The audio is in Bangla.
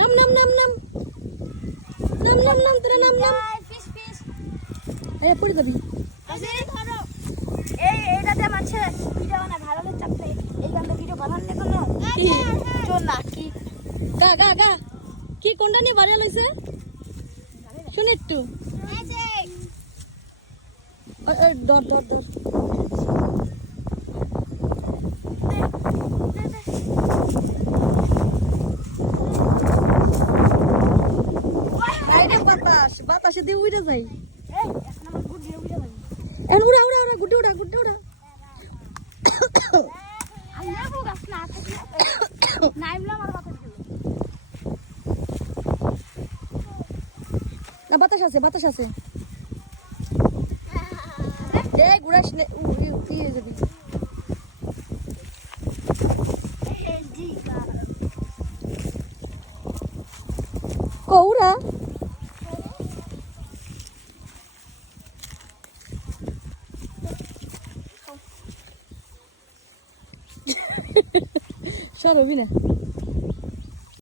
নাম নাম নাম নাম নাম নাম নাম তোরা নাম নাম ফিশ ফিশ আরে পড়ে যাবি ধরো এইটাতে মাছে ভিডিও বানায় ভাইরালের চাপে এই গানটা ভিডিও বানান না কোনো চোর না কি গা গা গা কি কোনটা নিয়ে ভাইরাল হইছে শুন একটু ধর ধর ধর বাতাস বাতাসে দিয়ে উড়ে যাই এখন উড়া উড়া উড়া গুড্ডি উড়া গুড্ডি উড়া না বাতাস আছে বাতাস আছে এই ঘুরাস নে উড়ে যাবি কৌরা সরবি না